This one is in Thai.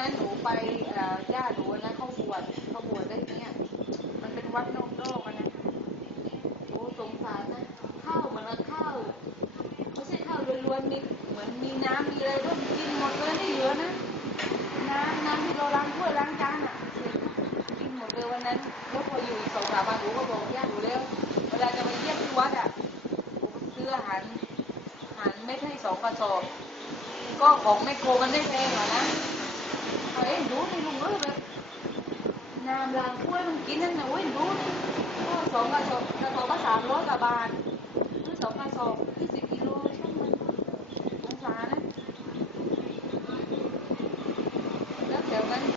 นั้นหนูไปย่าหนูนะเขาบวชได้เนี่ยมันเป็นวัดนอกกันนะโอ้สงสารนะข้าวเหมือนข้าวไม่ใช่ข้าวล้วนๆมีเหมือนมีน้ำมีอะไรก็กินหมดเลยไม่เหลือนะน้ำที่เราล้างถ้วยล้างจานอ่ะกินหมดเลยวันนั้นแล้วพออยู่อีก2-3 วันหนูก็บอกย่าหนูแล้วเวลาจะไปเยี่ยมที่วัดอ่ะซื้ออาหารเม็ดให้2 กระสอบก็ของแม่โคมันได้แพงเหรอนะเอาเอ็นดูนี่ลุงแบบน้ำล้างถ้วยมันกินนั่นนะเว้ยดูนี่ก็2 กระสอบก็300 กว่าบาทหรือ2 กระสอบ20 กิโล